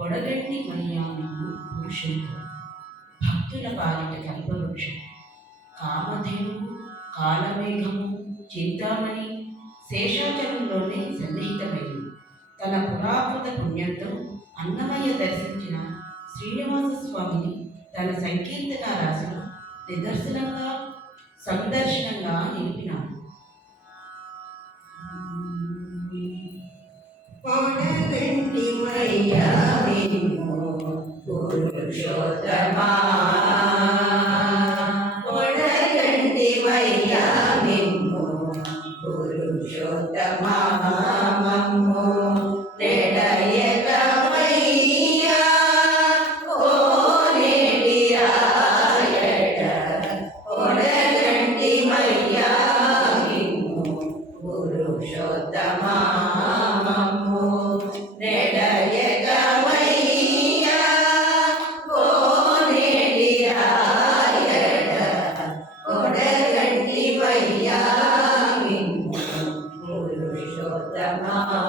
పొడగండి మయ్యా పురుషులు భక్తుల పాలిట కల్పవృక్షం కామధేను కాలమేఘము చింతామణి శేషాచలంలోనే సన్నిహితమైంది తన పురాకృత పుణ్యంతో అన్నమయ్య దర్శించిన శ్రీనివాస స్వామిని తన సంకీర్తన రాసిన నిదర్శనంగా సందర్శనంగా Yeah.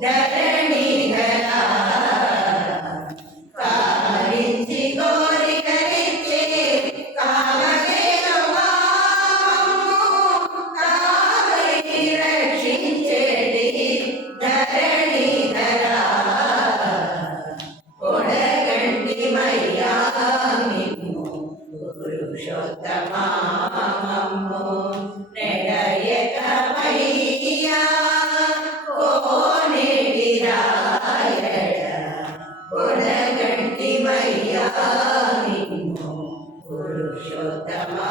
That Purushottama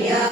Yeah.